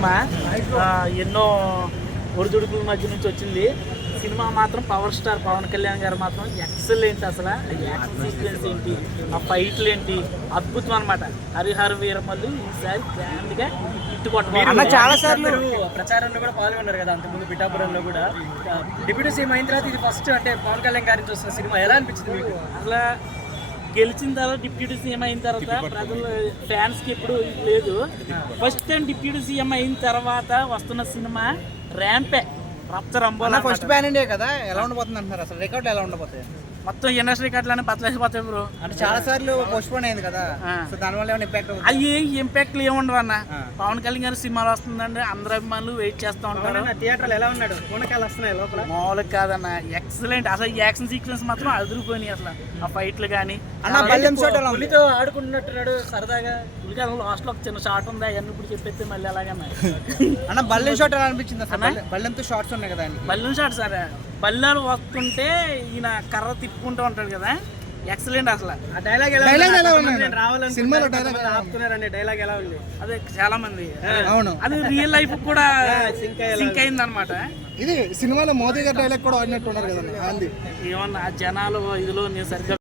Cinema. ఎన్నో ఒడిదుడుకుల మధ్య నుంచి వచ్చింది సినిమా. మాత్రం పవర్ స్టార్ పవన్ కళ్యాణ్ గారు మాత్రం ఎక్సలెంట్. అసలు యాక్షన్ సీక్వెన్స్ ఏంటి, ఆ ఫైట్లు ఏంటి, అద్భుతం అనమాట. హరిహర వీరమల్లు ఈసారి గ్రాండ్ గా ఇట్టుకొట్టారు. చాలా సార్లు ప్రచారంలో కూడా పాల్గొన్నారు కదా, అంతకుముందు పిఠాపురంలో కూడా. డిప్యూటీ సీఎం అయిన తర్వాత ఇది ఫస్ట్ అంటే పవన్ కళ్యాణ్ గారి నుంచి వస్తున్న సినిమా. ఎలా అనిపించింది మీకు? అసలు గెలిచిన తర్వాత డిప్యూటీ సీఎం అయిన తర్వాత ప్రజలు ఫ్యాన్స్కి ఎప్పుడు లేదు. ఫస్ట్ టైం డిప్యూటీ సీఎం అయిన తర్వాత వస్తున్న సినిమా ర్యాంపే రప్చరంబోలా. ఫస్ట్ ప్యాన్ ఇండియా కదా, ఎలా ఉండబోతుంది అంటున్నారు? అసలు రికార్డులు ఎలా ఉండబోతాయి? మొత్తం ఇండస్ట్రీ రికార్డులన్నీ బతలేసిపోతాయి బ్రో. అంటే చాలా సార్లు పోస్ట్పోన్ అయింది కదా, సో దానివల్ల ఏమైనా ఇంపాక్ట్ అవుతుంది? అవి ఇంపాక్ట్లు ఏముండవు అన్న. పవన్ కళ్యాణ్ గారి సినిమాలు వస్తుందంటే అందరు అభిమానులు వెయిట్ చేస్తూ ఉంటారు. థియేటర్లు ఎలా ఉన్నాడు? పూనకాలు వస్తున్నాయి లోపల? మామూలుగా కాదన్న, ఎక్సలెంట్. అసలు యాక్షన్ సీక్వెన్స్ మాత్రం అదిరిపోయినాయి. అసలు ఆ ఫైట్లు కానీ పులితో ఆడుకుంటున్నట్టున్నాడు సరదాగా. లాస్ట్ లో ఒక చిన్న షాట్ ఉంది, అవన్నీ ఇప్పుడు చెప్పేస్తే మళ్ళీ అలాగన్నా. అన్న బల్లెం షాట్ ఎలా అనిపించింది? అసలు బల్లెంతో షార్ట్స్ ఉన్నాయి కదా. బల్లెం షాట్ సరే, బల్లెలు వస్తుంటే ఈయన కర్ర తిప్పుకుంటూ ఉంటాడు కదా, ఎక్సలెంట్. అసలు ఆ డైలాగ్ ఎలా సినిమాలో డైలాగ్ ఆపుతున్నారనే డైలాగ్ ఎలా ఉంది? అదే చాలా మంది అవును, అది రియల్ లైఫ్ కూడా సింక్ అయింది అనమాట. ఇది సినిమాలో మోదీ గారి డైలాగ్ కూడా ఆడినట్టు ఉన్నారు కదా. ఏమన్నా జనాలు ఇదిలో నేను సరిగ్గా